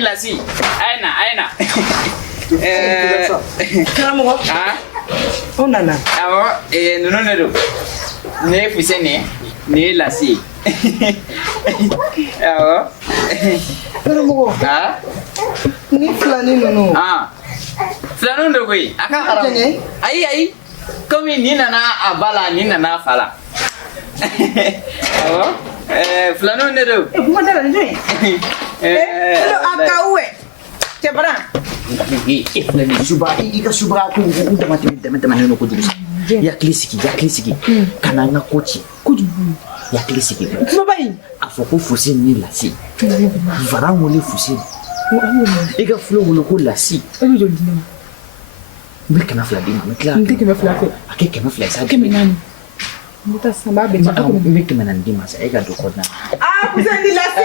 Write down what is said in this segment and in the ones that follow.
lasi. Aina. Karamogo. Ah. Onana. Awo, non. Ne fusene, ne lasi. Awo. Karamogo. Ah. Ni flani nono. Ah. Flanu ndo koi. Aka haram. Ai. Komi ni nana abala ni nana fala. Awo. Flanu ndo. Kuma dala ni. Lo akawe. Tebara. Flani suba ika suba ku teman-teman no kudu. Ya klisiki. Kananga kochi. Kudu. Ya klisiki. Mabai. Afoko fusi ni lasi. Vara ngole fusi. Ika flo ngolo ko lasi. Mbeke na fladi ma kla. Ndike me flako. Akeke na fladi sa. Kemenani. Muta samba be Ma mbeke manan di masa ega do kodna. Kusendi lasi.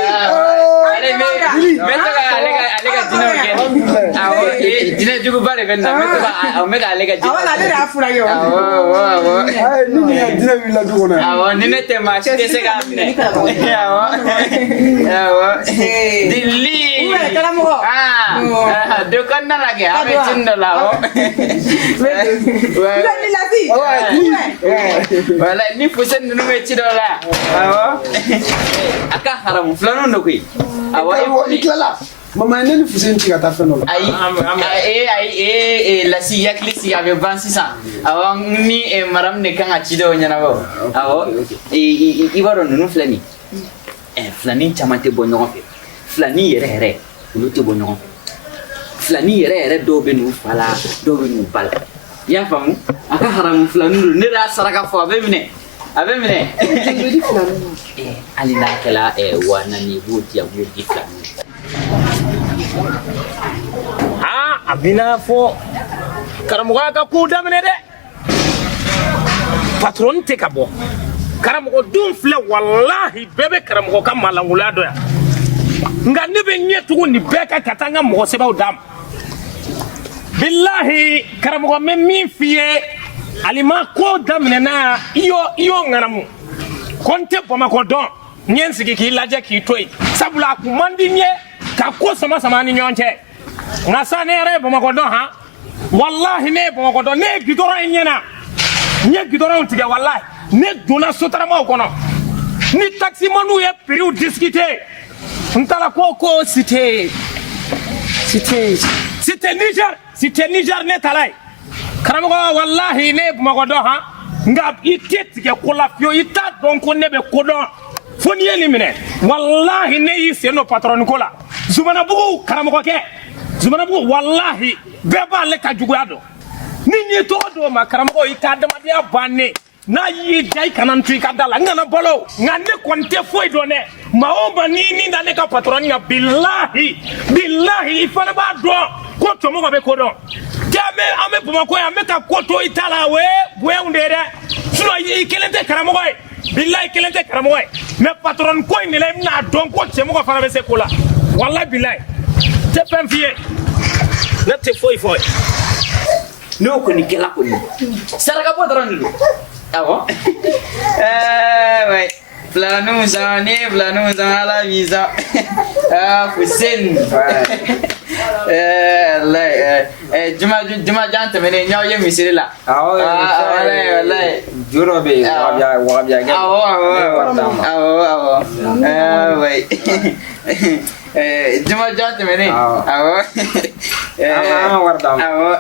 Alega dina weekend. Awo, dina jugu bare benda. Meka alega dina. Awala le afura yo. Awo. Ai, nini ya dina wila dukona. Awo, nine tema shite sega mine. Awo. Dili. Uwe karamogo. Dokonna lagi. Ame chindo lawo. Kusendi lasi. Wala ni fusen nunu me chidola. Awo. Aka haramu flanu ndokui. Awo iklala. Mama nene fusen tiga ta feno. Ai lasi yaklisi ave 26 awo ni maram ne kan achido nyana bo awo ibaro nunu flani flani chamate bonyo fe flani yere uluti bonyo flani yere do benu fala do benu bala ya famu aka haram flani ne ra saraka fo abemine alina kala wana ni buti ya buti flani abina fo karamogo ka ku damene de patron te ka bo karamogo dum fle wallahi bebe karamogo ka malangula do ya nga ne be nyetu ni beka katanga mo seba udam billahi karamogo me min fiye alima ko damene na iyo ngaramu konte boma ko don nyensigi ki laje ki toy sabula ku mandi nye ka ko sama ni nyonche ngasa ne re boma ko don ha wallahi ne boma ko don ne gidoro nyena nye gidoro on tiga wallahi ne dona sotara ma ko no ni taxi manu ye period discuter ntala ko cité Niger ne talai karamogo wallahi ne boma ko don ha nga itet ke ko la fio ita don ko ne be ko don foni elimine wallahi ne yi seno patron ko la zumana bugu karamogo ke zumana bugu wallahi beba le ka jugado ni to do ma karamogo ita dama dia banne na yi dai kanan tu ka dala ngana bolo ngane konte foi do ne maomba ni ndane ka patron nga billahi ifana ba do ko to mo be ko do jame ame buma ko ya meka ko to itala we ndere suno yi kelente karamogo billahi kelente karamogo me patron ko ni le na don ko te mo ko fara be se ko la wallahi billahi te pem fie na te foi no ko ni kela ko ni saraka patron ni awo ouais flanu za la visa fusen juma jante mene nyaw ye misirila wallahi Juro be wabya ga. Awo. Ouais. Juma jante mene. Awo.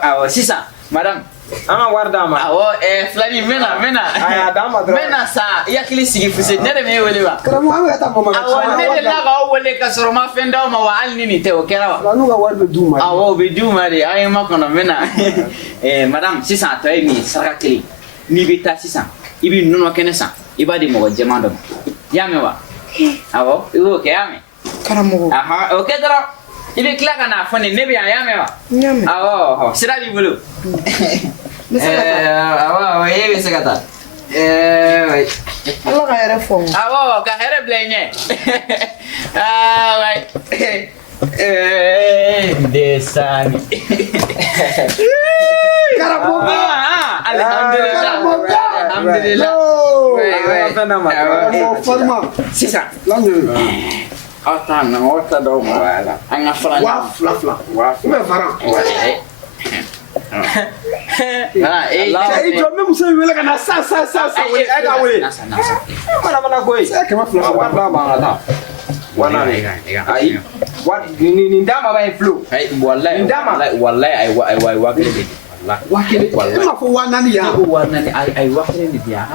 Awo. Sisa, madame. Ama warda ma. Awo flani mena. Aya dama dro. Mena sa yakili sigi fuse nere me welewa. Karamu anga ta mama. Awo nere la ga wele ka soro ma fenda ma wa alni ni te o kerawa. Lanu ga warbe duma. Awo be duma de ay ma kono mena. Madame sisa to mi saraka kili. Ni bita sisa. Ibi nuno kenesa. Iba di mo jemando. Yame wa. Awo, iwo ke yame. Karamogo. Aha, okay dara. Ibi klaka na fone nebi yame wa. Nyame. Awo, sira di bulu. Awo, yewe sekata. Wait. Allah ka yere fo. Awo, ka here blenye. Wait. Desani. Karamogo. Alhamdulillah. Forma. Sisa. Lanu. Attends, on va t'adore. Voilà. Un affaire. Waf, la fla. Waf. Mais varan. Ouais. Voilà. Et Et toi même ça veut la ça. Oui, aga oui. Nasa. Mana koy. C'est comment fla. Wanda bangata. Wana ne. Ai. What ni ndama ba flow. Hey, wallahi I work it. Wakile. Ma fo wana ni ya. I work it dia.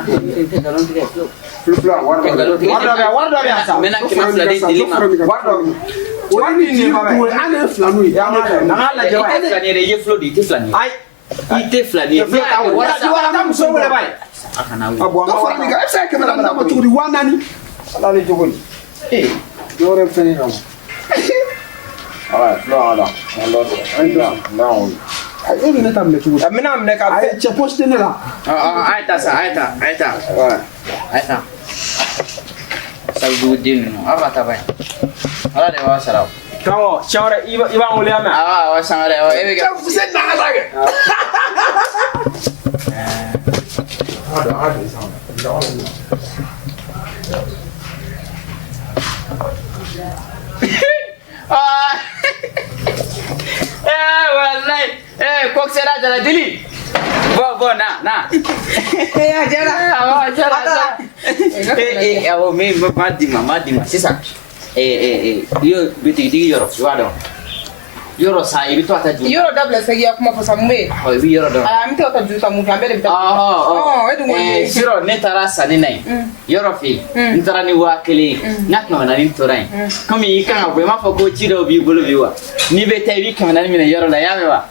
Galon dia flow. Fla Wardo ya sa. Mena kima fla de dilima. Wardo. Wani ni ko ana fla no ya ma. Na la jawa. Fla ni re flow di te fla ni. Ai. Ite fla ni. Wala tam so wala bai. Akana wi. To fara mi ga sai kamera na ma turi wana ni. Ala ni jogoni. Yore feni na. Ala, no ala. Allah. No. Ai ne tam ne turi. Amina amne ka. Ai che poste ne la. Aita. Saududin. Apa ta bai? Ala de wa sarau. Kawo, shawara iba ngule ama. Wa sangare wa ebe ga. Fusen na la ge. Ada sama. Wallahi. Kok sera jala dili. Bo na. Ya jara. Jara. Awo me madima sisa. Yo bitigi yoro wado. Yoro sa ibi to ata ju. Yoro double segi ya kuma fasa mwe. Oh ibi yoro do. Ala mi to ata ju ta mu kambe de. Edu ngwe. Siro ne tara sani nai. Yoro fi. Ntara ni wa kele. Nakno na ni torai. Komi ikanga bwe ma foko chiro bi bulu biwa. Ni beta ibi kamana ni mina yoro la yawe wa.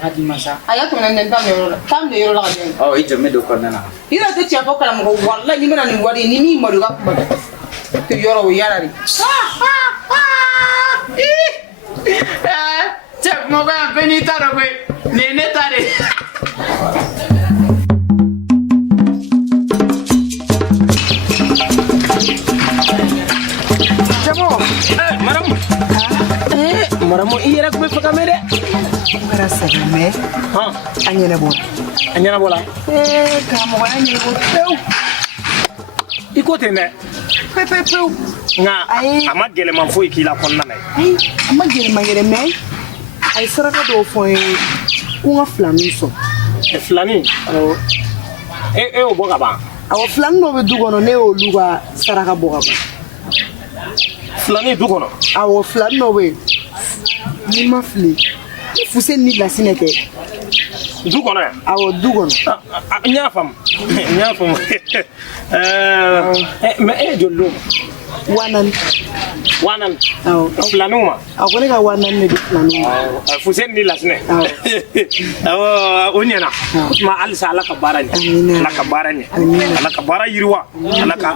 Hadi masa. Aya to nan dan yoro. Tam de yoro la ga. Oh ijo me do konna na. Ira te chia fokala mo wallahi ni mena ni wadi ni mi mo ga kuma. To yoro wo yara ri. Cek mo ga benita ro kwe. Nene tare. Jamo. Maramu ira ko fa kamere. Ngara sabi me. Anyana bola. Ka mo ga anyene bo. Iko tene. Pepe. Nga ama gele man fo ikila konna na. Ai, amma gele mangere me. Ai saraka do fo ku nga flani so. Flani. O boga ba. Awo flani no be dugono ne o luga saraka boga ba. Flani dugono. Awo flani no be. Ni ma fli. Fuse ni glasine ke. Dugono ya. Awo dugono. Nyafam. Me jollo. Wanan. Awo Flanuma. awo ne ka wanan ne di flani. Fusen ni lasne. Awo onyana. Ma alsa ala kabarani. Ala kabarani. Ala kabara yirwa.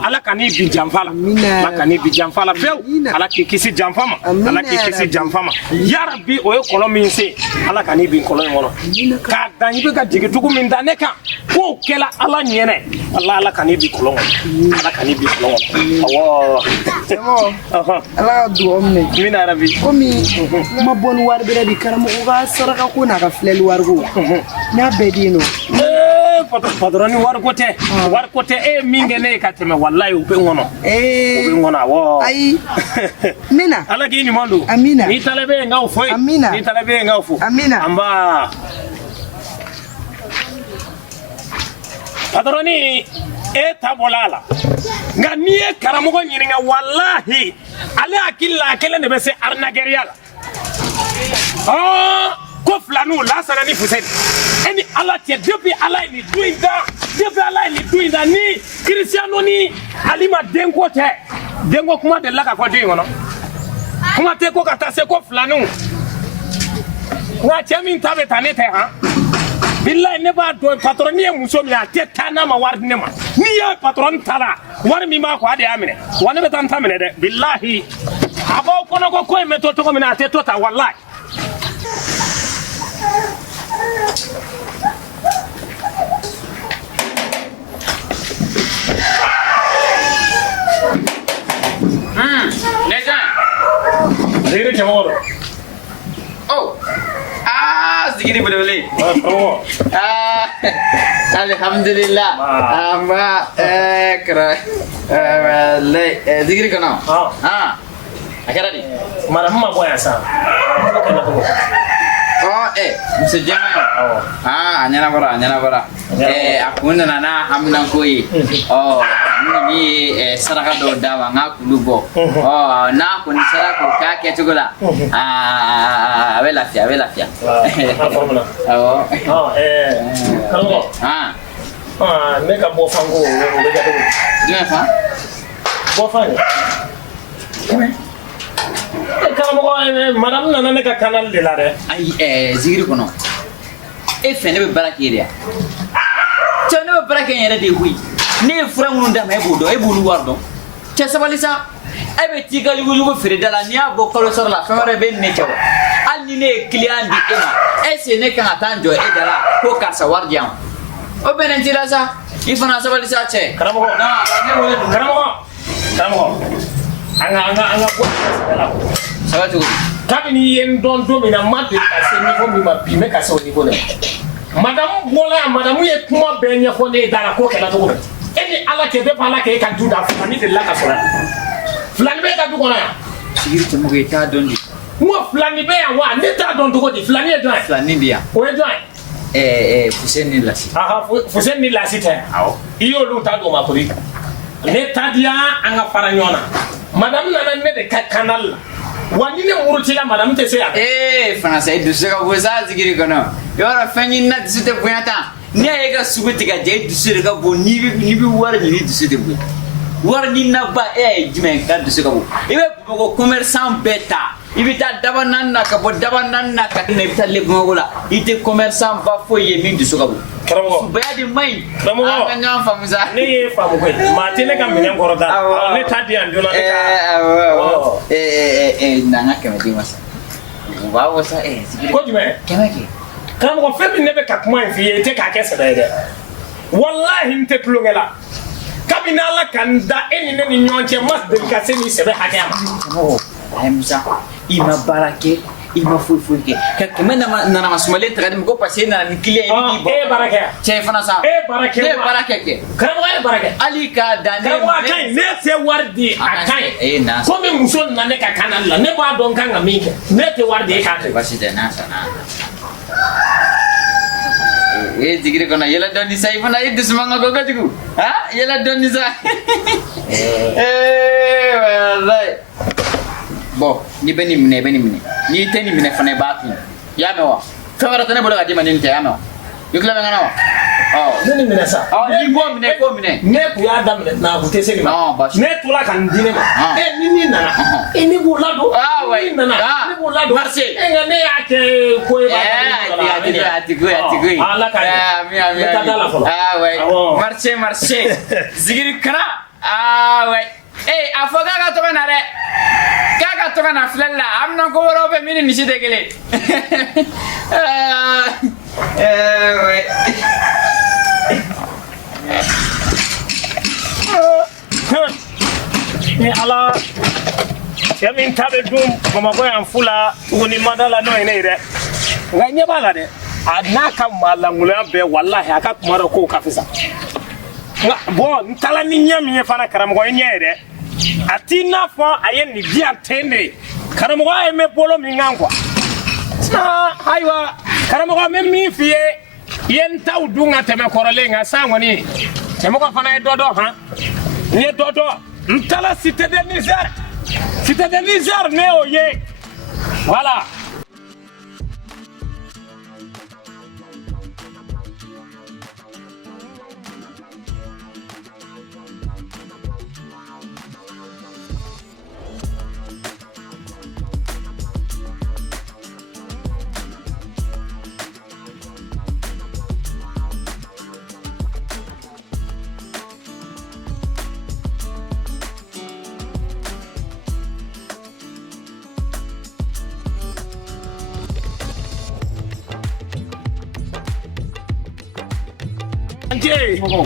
Ala kani bi jamfala. Ala kani bi jamfala few. Ala kisi jamfama. Ala kisi jamfama. Ya rabbi o e kolo min se. Ala kani bi kolo ngono. Ka dan yibe ka jigi tugu min dan ne kan. Ko kela ala nyene. Ala kani bi kolo ngono. Ala kani bi kolo ngono. Awo. Jamo. Ala du omne. Mina rabbi. Komi ma bon war bere di karamogo ga saraka ko na ka flel wargo. Na bedino. Padroni war kote mingene ka teme wallahi upe ngono. Upe ngono wo. Ai. Mina. Ala ki ni mandu. Amina. Ni talebe ngau foi. Amina. Ni talebe ngau fu. Amina. Amba. Padroni tabolala. Nga ni karamogo nyiringa wallahi ale akilla kele ne bese arnagerial. Ko flanu la sana ni fusen. Eni ala tie depuis ala ni doing that ni Cristiano ni alima dengo te. Dengo kuma de la ka ko dingo no. Kuma te ko kata se ko flanu. Nga chemi ntabe tanete ha. Billahi ne ba do patron ni muso mi ateta na ma war ne ma ni ya patron tala war mi ma ko ade amene wane be tan tamene de billahi abo kono ko e meto to ko mi na ateto ta wallahi Neja. Dire chamoro. Oh. Zikiri boleh. Oh. Alhamdulillah. Amba kera. Le digri kono. Akara di. Mara mma boya sa. Oh Mr. Jama. Anyana bara. Aku nana hamna koi. Oh, ni saraka do dawa ngakulubo. Oh, na kun saraka ka ke tugula. Avela fia. Oh. Karamogo. Ne ka bo fango le ga do. Dime fa? Bo fango. Karamogo madame nana ne ka kanal de la de. Ai zigiri kono. Fene be barakiria. Tene be barakin yere de hui. Ne fura mun da me bodo e bulu wardo. Che sabalisa e be tiga yugo fere dala ni abo kolo sor la famare be ne chawa. Al ni ne client di ema. E se ne kan atanjo e dala ko karsa wardiam. O benen tira sa ifana sabalisa che. Karamogo. Na Karamogo. Anga ko dala. Sabatu. Kabini yen don domina madde ka se niveau mi ma bi me ka se au niveau de. Madame ye kuma benye ko ne dara ko kala to. Eni ala ke be pala ke kan juda fani de la ka sora. Flani be ka du kona ya. Sigiri to muge ta dondi. Mo flani be ya wa ne ta don to ko di flani e join. Flani dia. O e join. Fuseni lasi. Fuseni lasi te. Awo. Iyo lu ta do ma ko di. Ne ta dia anga faranyona. Madame nana ne de ka kanal. Wani ne murutila madame te se ya. Fana sai du se ka boza zigiri kono. Yora fanyi na du te buata. Ni ayega suguti ka je du se ka bo ni bi war ni du se te bu. War ni na ba jime ka du se ka bo. Ibe ko commerçant beta. Ibita dabanana ka bo dabanana ka ne bita le gogola. Ite commerçant ba fo ye min du se ka bo. Karamogo. Ba di mai. Karamogo. Anga famuza. Ne ye famu ko. Ma tene ka minen korota. Ne ta di andona ne ka. Nanga ke medi masa. Wa wasa Ko jime. Kemake. Karamogo femi ne be ka kuma fi ye te ka kese da ide. Wallahi nte tulungela. Kabina la kanda eni ne ni nyonche mas de ka se ni sebe hakema. Oh, ai musa. Ima barake. Ima fulke ka kemena na masumale tradim ko passe na ni client yi bo barake che fana sa barake ke Karamogo barake ali ka dane Karamogo kai ne se wardi akai na ko me muson na ne ka kanal la ne ba don kan amike ne te wardi ka te basi de na sana digire kona yela doni sai fana idus manga go gajigu ha yela doni sa wallahi bo ni beni mine ni teni mine fane batu ya mewa fawara tane bodo gadi manin ya mewa yukla ngana wa ni mine sa ni bo mine ne ku ya dam na ku te se ni ma ne tula kan dine ma ni nana ni bu lado wai nana ni bu lado marché nga ne ya ke ko e ba atigu ala ka mi wai marché zigiri kana wai afoga ga to na re kaga to na flella amna ko woro be mini ni side gele wai ni ala ya min tabe dum mama ko an fula woni madala no ene re nga nye bala de adna malangula be wallahi aka kumara ko kafisa bon ntala ni nyami fana Karamogo nye de atina fo ayen ni dia tende Karamogo ay me bolo mi ngangwa haywa Karamogo me mi fie yen taw dunga teme korole nga sangoni teme ko fana dodo ha ni dodo ntala cité de Niger ne oye voilà.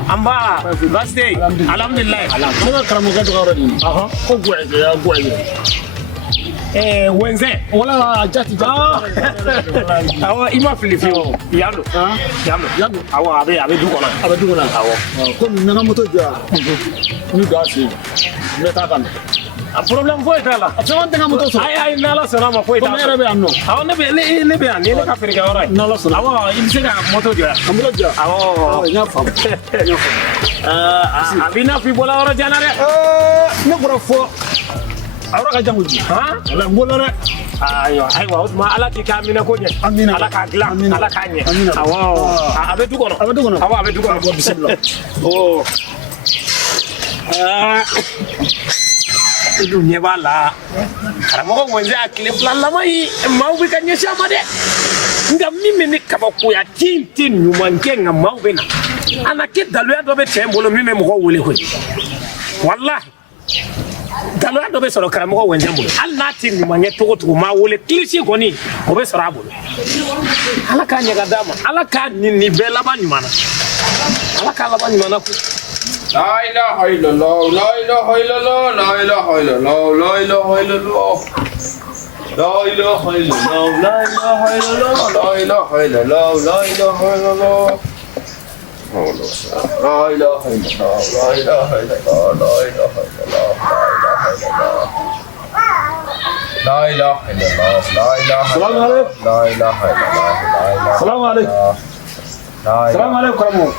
Amba birthday alhamdulillah Karamogo do garo ni ko gwe wenze wala jati awa ima filifio yalo awa abe dukola awo ko nanga moto ja ni gasi meta kan a problem foi tala a chama nanga moto so ay nala sona ma foi tala ko be anno awa ne be an ne ka firga ora nala sona awa imsega moto ja awo nya fam abina fi bola ora janare ne bora fo awra ka jamu ha wala ngolore aywa ma ala ki kamina ko je ala ka gla ala ka nye awo abe dukono awa abe dukono bismillah oh itu nyebala karamogo wenze akile plan la mai maubi kanye shama de nga mimi ni kabako ya tintin nyuma ngenga maubi na ana ke dalu ya dobe tembolo mimi mo wole ko wallahi dalu ya dobe soro karamogo wenze mbulo alla tin nyuma nye to ma wole klisi goni obe soro abulo ala ka nya gadama ala ka ni bela ba nyuma na ala ka la ba nyuma na ko La ilaha illallah, la ilaha illallah, la ilaha illallah, la ilaha illallah. La ilaha illallah, la ilaha illallah, la ilaha illallah, la ilaha illallah. La ilaha illallah, la ilaha illallah, la ilaha illallah, la ilaha illallah. La ilaha illallah, la ilaha illallah, la ilaha illallah. Assalamualaikum karamogo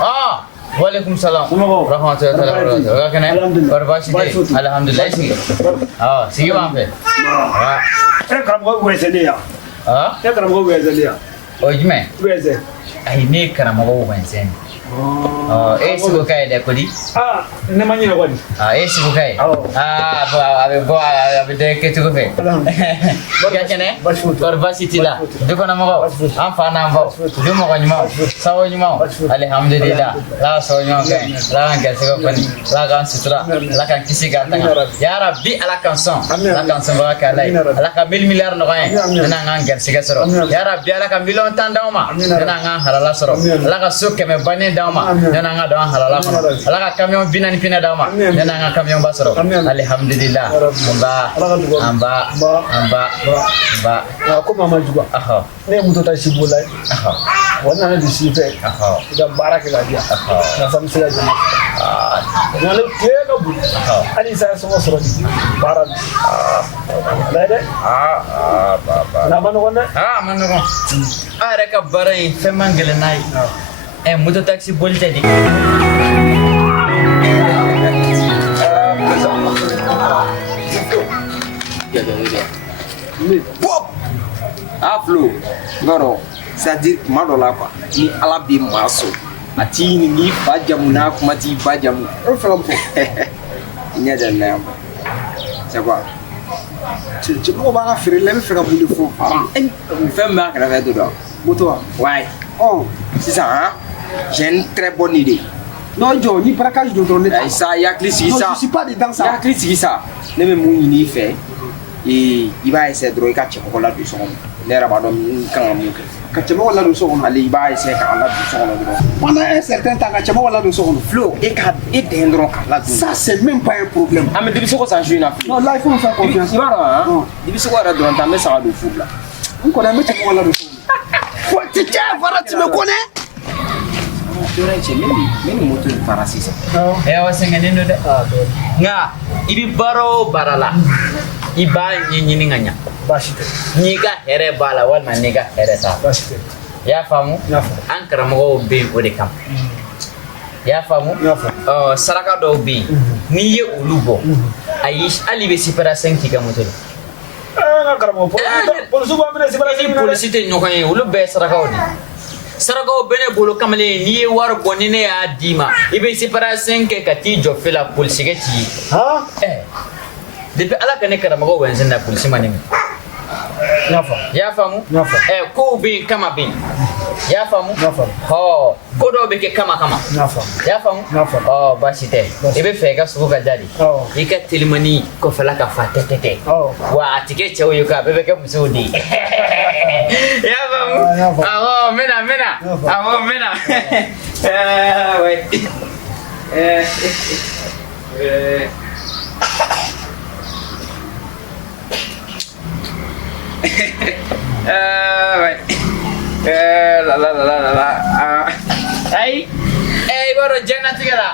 Waalaikum salam. Rahmatullahi wabarakatuh. Kena berbahasa deh. Alhamdulillah sih. Sih apa? karamogo wese dia karamogo wese dia Oh, jumlah. wese Ini karamogo wese. Sibu kai deh kodi. ne manyira kwani Sibu kai. Abe deh ketu kofe. Kya kene? Berbahasa tila. Duko nama kau. Amfa nama kau. Dumo kau nyumau. Sawo nyumau. Alhamdulillah. La sawo nyumau kai. La kan kerja kau pani. La kan sutra. La kan kisi ganteng. Ya Rabbi ala kan son. La kan son bawa kalai. Ala kan miliar nokai. Nana ngan kerja soro. Ya Rabbi ala kan milion tanda oma. Nana ngan halala soro. Ala kan suk keme bane dauma. Nana ngan doang halala kono. Ala kan kamion bina ni pina dauma. Nana ngan kamion basoro. Alhamdulillah. Amba. ko mama juga ne moto ta si bolai wannan da shi fe idan baraka la dia na san sai da wala ke ga bu ani sai so so baran lede na mano wannan mano ko. Are ka barai femangele nai. Moto taxi bolte di. Aflo ngoro c'est-à-dire kuma dɔ la quoi ni ala bɛ maa sɔn a t'i ɲini ni fa jamu n'a kuma t'i ba jamu o fɛn fɔ i ɲɛ da n'a yan c'est quoi cɛmɔgɔ b'an ka feere la i bɛ fɛ ka mun de fɔ fɛn min b'a kɛrɛfɛ to dɔn moto wa ouais sisan j'ai une très bonne idée non jɔ ni braquage don dɔrɔn ne ta sa i hakili sigi sa je suis pas dedans ça i hakili sigi sa ne bɛ mun ɲini i fɛ i b'a essayer dɔrɔn i ka cɛmɔgɔ ladon so kɔnɔ ne yɛrɛ b'a dɔn n kan ka mun kɛ ka cɛmɔgɔ ladon so kɔnɔ ale i b'a essayer k'a ladon so kɔnɔ dɔrɔn pendant un certain temps ka cɛmɔgɔ ladon so kɔnɔ Flo e dɛn dɔrɔn k'a ladon ça c'est même pas un problème An bɛ dibisogo san su in na. non là il faut me faire confiance I b'a dɔn dibisogo yɛrɛ dɔrɔn tɛ an bɛ saga don furu la. n kɔni an bɛ cɛmɔgɔ ladon so kɔnɔ tu tiens voilà tu me connais Meni moto in fara sisan Wa sɛgɛnnen don dɛ. Nka i bɛ baara o baara la i b'a ɲɛɲini ka ɲa. baasi tɛ N'i ka hɛrɛ b'a la walima n'i ka hɛrɛ t'a la. baasi tɛ I y'a faamu? An karamɔgɔw bɛ yen o de kama. I y'a faamu? Saraka dɔw bɛ yen n'i ye olu bɔ ayi hali i bɛ sipɛrɛsɛn k'i ka moto la. n ka karamɔgɔ polisiw b'a minɛ Ni polisi tɛ ɲɔgɔn ye olu bɛɛ ye sarakaw de. Sarakaw bɛ ne bolo kamalen n'i ye wari bɔ ni ne y'a d'i ma i bɛ sipɛrɛsɛn kɛ ka t'i jɔ fɛ la polisikɛ t'i ye. Depuis ala ka ne karamɔgɔ wɛnsɛn na polisi ma ne minɛ. I y'a faamu? Kow bɛ yen kama bɛ yen. I y'a faamu? Ko dɔw bɛ kɛ kama. I y'a faamu? Baasi tɛ. I bɛ fɛ i ka sogo ka diya de. I ka telimani kɔfɛla ka fa tɛtɛtɛ. Wa a tɛ kɛ cɛw ye ko a bɛɛ bɛ kɛ musow de ye. I y'a faamu? Awɔ n bɛna. Awɔ n bɛna. Ay, baro jana tigala.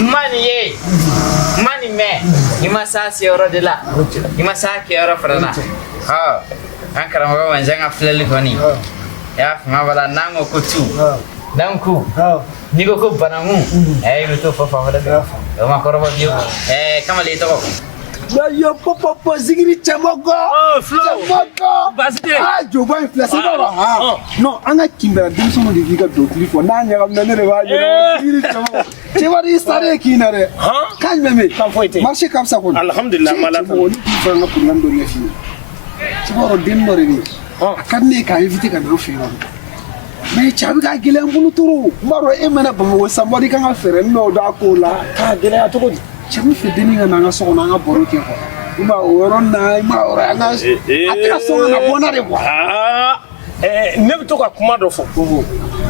Mani me. Ima sa sioro de la. Ima sa kioro frana. Ha. An karamogo wanjanga fleli koni. Ya ngabala nango kutu. Nanku. Nigo ko banamu. Beto fofa wala de. Ma korobo dio. Kama le to. Yo papa zigiri chamogo. Flo. Chamogo. Basite. Jo ba inflation ba. No, anga kimbera dimsono de viga do clip na nya na ne ba yo zigiri chamogo. Chewari stare kinare. Kan meme. Kan foite. Marché comme ça kon. Alhamdulillah malaka. Ni fanga pour ngando ne fi. Chewaro dimore ni. Kanne ka invite ka do fi no. Mais chabi ka gele mbulu turu. Maro e mena ba mo somebody kan afere no da ko la. Ka gele atoko di. Chami fe deni nga so na nga boro ke ko. Ima oron na ima ora nga. Atira so na bona de kwa. Ne bi to ka kuma do fo.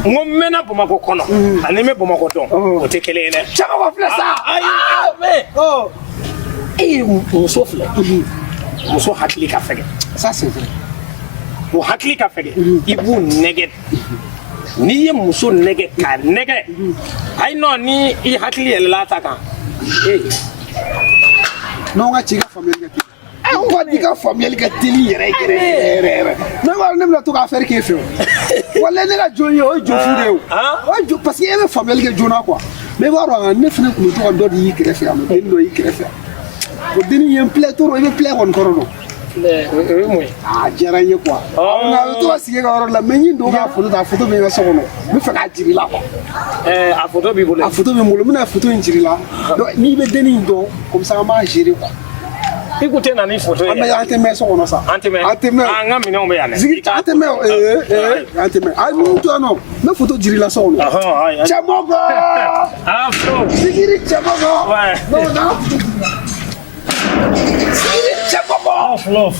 Ngo mena boma ko kono. Ani me boma ko don. O te kele ne. Chama wa flesa. Me. Muso fle. Muso hakili ka fege. Ça c'est vrai. O hakili ka fege. Ibu nege. Ni ye muso nege ka nege. Ai no ni I hakili yela ta kan. Non nga chiga famille ga. Ko diga famille ga tili yere. Na wa nem la to ka faire ke fe. Wala ne la joye o jofu de o. O jo parce que e famille ga jona quoi. Mais wa ro ne fene ko to do di krefe am. Den do yi krefe. Ko dini yem play to ro e play on korono. Jara ye quoi. Na to asige ga ro la menyi do ga photo be ga sokono. Mi fa ka jiri la quoi. A photo bi bolo. A photo be molo mina photo injiri la. Donc ni be deni do comme ça ma gérer quoi. Écoutez na ni photo. Ama ya anteme sokono sa. Anteme. Anga mi no be yane. Zigi anteme anteme. Ai mu to no. Na photo jiri la sokono. Chamogo. Flo. Zigi chamogo. Ouais. Non. Flo.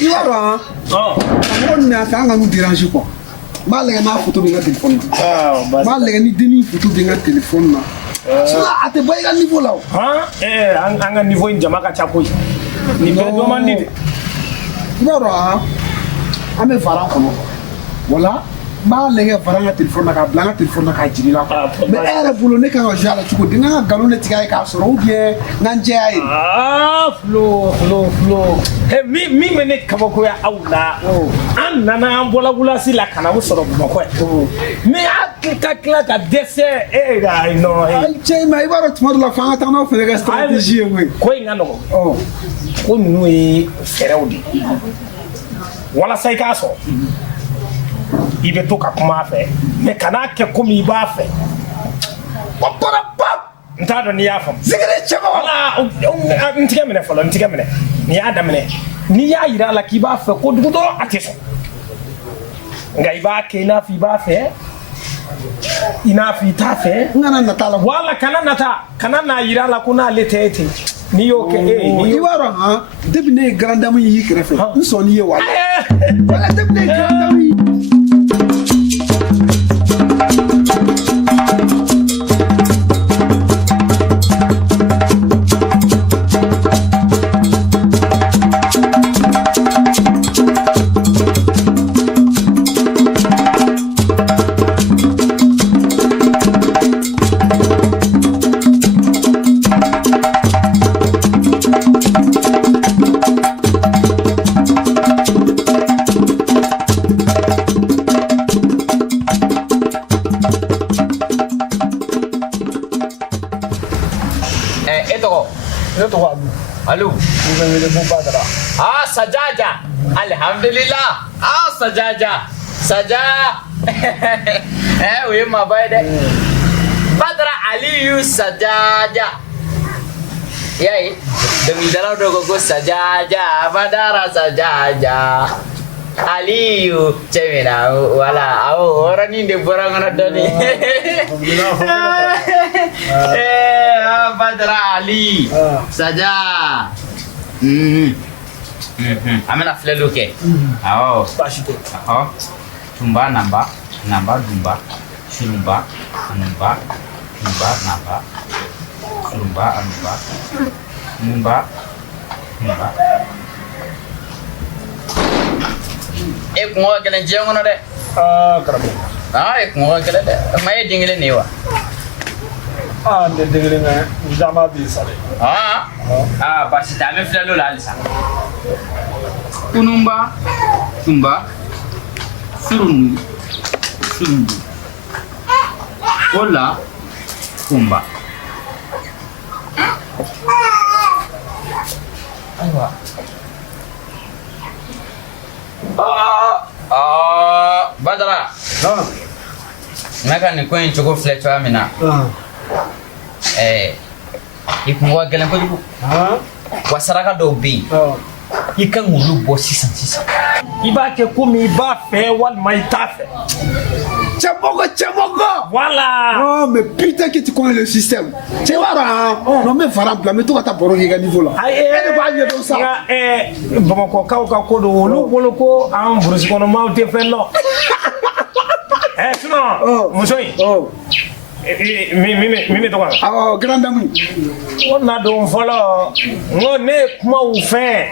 Iwara. On ne a fait un déranger quoi. Malgré na photo de téléphone. Malgré ni demi photo de téléphone là. Cela a te boy à niveau là. Anga niveau in jamaka chapoi. Ni be demandi de. Iwara. Ame vara kono. Voilà. Malgré vara na téléphone na ka blanc téléphone na ka jiri la. Mais elle bolo ne ka jala chuko dinga galo ne tiga ka soro ou bien nanje ai. Flo. Mi mene kabako ya aula. An nana an bola bula si la kana wo soro bako. Mais akila ka dessert no. Che mai baro tuma la fanga ta na fere stratégie oui. Ko ngano. Ko nu e ferewdi. Wala sai ka so. Ibe to ka kuma fe. Mais kana ke komi ba fe. Ntado ni yafam. Zigere chama. Wala ntiga mene folo ntiga mene. Ni ada mene. Ni ya ira la ki ba fe ko dugo do ateso. Nga iba ke na fi ba fe. Ina fi ta fe. Ngana natala. Wala kana na ira la kuna letete. Ni yo ke ni waro ha. Debi ne grandam yi krefe. Nso ni ye wala. Wala debi ne grandam yi. Halo. Sajaja. Alhamdulillah. Saja. We ma baide. Badra Aliyu Sajaja. Yai. Demi dalau dogo go Sajaja. Badara Sajaja. Aliyu cemina wala orang ini borang anak doni. Badra Ali saja. Amena flelu ke. Pasito. Tumba namba dumba. Sulumba namba. Sulumba namba. Numba. e kungo kelen jengono de karamɔgɔ e kungo kelen de ma e dingile ni wa n tɛ den kelen mɛ n jama b'i sa dɛ basi ta me filɛ lo la halisa kunumba tumba surundu sundu kola kumba aiwa badara naka ni ko in cogo filɛ cogoya min na i kun wa gɛlɛn kojugu wa saraka dɔw bɛ yen i kan k'olu bɔ sisan i b'a kɛ komi i b'a fɛ walima i t'a fɛ Tchamogo voilà oh mais putain que tu connais le système tu vois là non mais fara bila mais to ka taa baro k'i ka niveau la e b'a ɲɛdɔn sa bamakɔkaw ka ko don olu bolo ko an burusi kɔnɔmaw tɛ fɛn dɔn sinon muso in min bɛ tɔgɔ awɔ grande dame o na don fɔlɔ n ko ne ye kumaw fɛ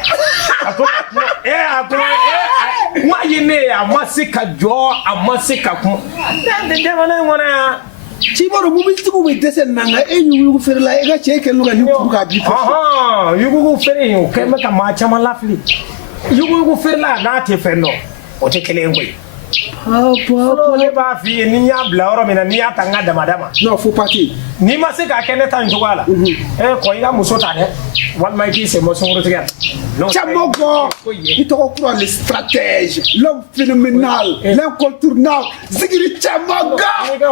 a to ka kuma kuma ye ne ye a ma se ka jɔ a ma se ka kuma jamana in kɔnɔ yan ci b'a dɔn mobilitigiw bɛ dɛsɛ nin na nka e yugu feerela e ka cɛ kɛlen don ka nin kuru k'a bi yugu feere in o kɛlen bɛ ka maa caman lafili yugu feerela n'a tɛ fɛn dɔn o tɛ kelen ye koyi fɔlɔ ne b'a f'i ye ni n y'a bila yɔrɔ min na n'i y'a ta n ka damada ma non faut pas ten n'i ma se k'a kɛ ne ta nin cogoya la kɔ i ka muso ta dɛ walima i k'i sen bɔ sunkuru tigɛ Tchamogo i tɔgɔ kura le stratège l'homme phénoménal l'incontournable Zigiri Tchamogo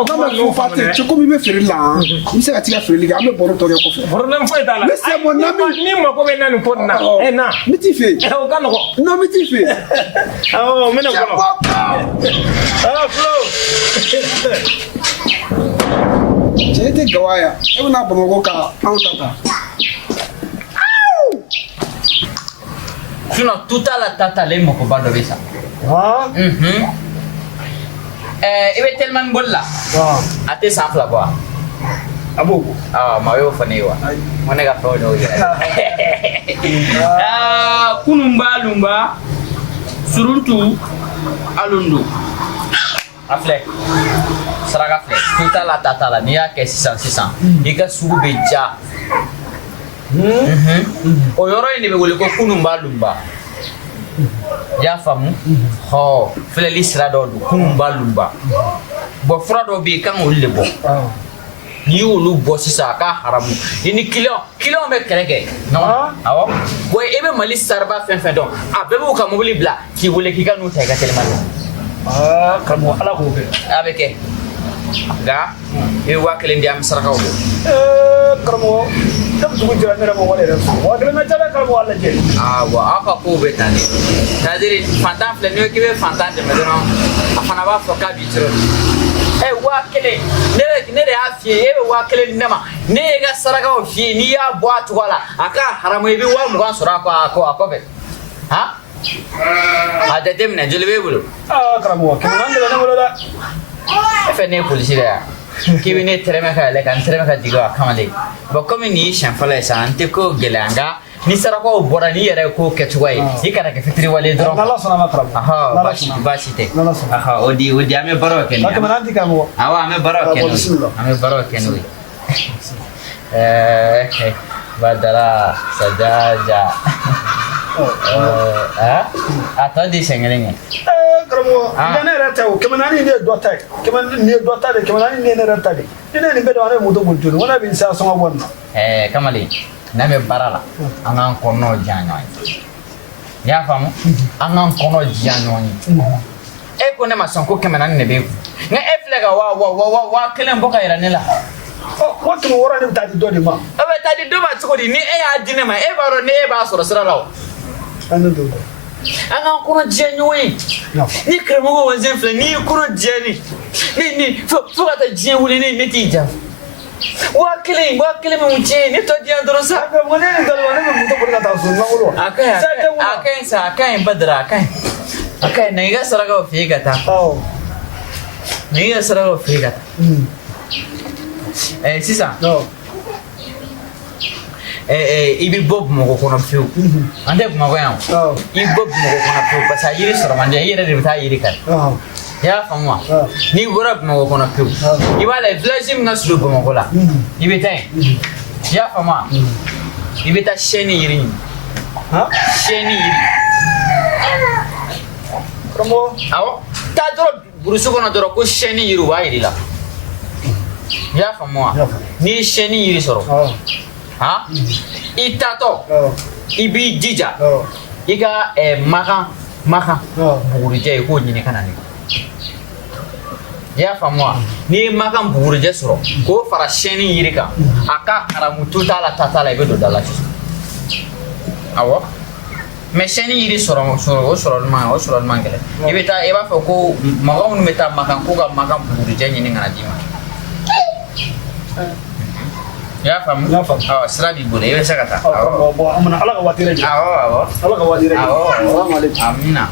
non mais faut pas ten c'est comme i bɛ feereli la i bɛ se ka t'i ka feereli kɛ an bɛ baro tɔ kɛ kɔfɛ problème foyi t'a la mais c'est mon ami ni mako bɛ na nin ko nin na na n t'i fɛ yen o ka nɔgɔn non n t'i fɛ yen awɔ n bɛna fɔlɔ Flo cɛ tɛ gawa yan e bɛna Bamakɔ ka anw ta sinon tout à la tatalen mɔgɔba dɔ bɛ sa i bɛ telimani boli la a tɛ san 2 bɔ wa a b'o bɔ maa y'o fɔ ne ye wa n ko ne ka fɛnw y'o yɛrɛ kununba lunba suruntu alundu a filɛ saraka filɛ tout à la tata la n'i y'a kɛ sisan i ka sugu bɛ ja o yɔrɔ in de bɛ wele ko kununba lunba i y'a faamu filɛli sira dɔ don kununba lunba bɔn fura dɔw bɛ yen i kan k'olu de bɔ n'i y'olu bɔ sisan a ka haramu i ni kiliyanw bɛ kɛlɛ kɛ awɔ bɔn i bɛ mali sariba fɛn fɛn dɔn a bɛɛ b'u ka mobili bila k'i wele k'i ka n'u ta i ka telimani na karamɔgɔ ala k'o kɛ a bɛ kɛ nka i bɛ 1000 di an bɛ sarakaw bɔ karamɔgɔ ne bɛ dugu jɛra ne yɛrɛ ma wari yɛrɛ sɔrɔ 1000 ka ca dɛ karamɔgɔ ala lajɛ bon aw ka kow bɛ tan de c'est à dire fantan filɛ n'i ko k'i bɛ fantan dɛmɛ dɔrɔn a fana b'a fɔ k'a b'i tɔɔrɔ 1000 ne de y'a f'i ye e bɛ 1000 di ne ma ne ye ka sarakaw f'i ye n'i y'a bɔ a cogoya la a ka haramu i bɛ 20 sɔrɔ a kɔfɛ a jateminɛ joli b'e bolo karamɔgɔ 100 de bɛ ne bolo dɛ e fɛ ne ye polisi de ye k'i bɛ ne tɛrɛmɛ ka yɛlɛ ka n tɛrɛmɛ ka jigin a kamalen bon komi nin y'i siɲɛ fɔlɔ ye sa n tɛ ko gɛlɛya nka ni sarakaw bɔra n'i yɛrɛ ye ko kɛcogo ye i kana kɛ fitiriwale dɔrɔn n'ala sɔnna ma karamɔgɔ baasi tɛ o di an bɛ baaraw kɛ n'o ye an ti karamɔgɔ awɔ an bɛ baaraw kɛ n'o ye badara sajaja a tɔ di siɲɛ kelen kɛ karamɔgɔ ne yɛrɛ ta o 400 ne ye dɔ ta ye 400 nin ye dɔ ta de 400 ne yɛrɛ ta de ni ne nin bɛɛ dɔn ne moto boli joli wala bi sa sɔngɔ bɔ nin na kamalen n'an bɛ baara la an k'an kɔnɔ diya ɲɔgɔn ye i y'a faamu an k'an kɔnɔ diya ɲɔgɔn ye e ko ne ma sɔn ko 400 de b'e kun nka e filɛ ka 1000 bɔ ka yira ne la ko 600 ne bɛ taa di dɔ de ma o bɛ taa di dɔ ma cogo di ni e y'a di ne ma e b'a dɔn ni e b'a sɔrɔ sira la o an ne don an k'an kɔnɔ diya ɲɔgɔn ye ni karamɔgɔ wanzɛn filɛ n'i y'i kɔnɔ diya ni fo ka taa diɲɛ wuli ne t'i ja 1000 min tiɲɛ ne tɔ diya dɔrɔn sa ne ni dɔ ne bɛ moto boli ka taa so ɲɔgɔn a ka ɲi sa a ka ɲi badara a ka ɲi na i ka sarakaw fɛ yen ka taa na i ka sarakaw fɛ yen ka taa sisan ibi bob mo ko no fiu ande mo ko yan I bob mo ko no fiu parce que yiri soro mande yiri de bita yiri kan ya famwa ni gorab mo ko no fiu ibala village mi ngasulu bo mo ko la ibita ya famwa ibita sheni yiri sheni yiri Karamogo awo ta doro burusu ko no doro ko sheni yiri wa yiri la ya famwa ni sheni yiri soro ha itato ibi jija iga maka buruje ko nyine kana ni ya famwa ni maka buruje soro ko fara sheni yirika aka karamutu tala tatala ibe do dala awo me sheni yiri soro mangele ibe ta eba fa ko maga unu meta maka ko ga maka buruje nyine ngana dima ya fam sira di boleh ya saya kata amana ala ka watire awo ala ka watire awo amina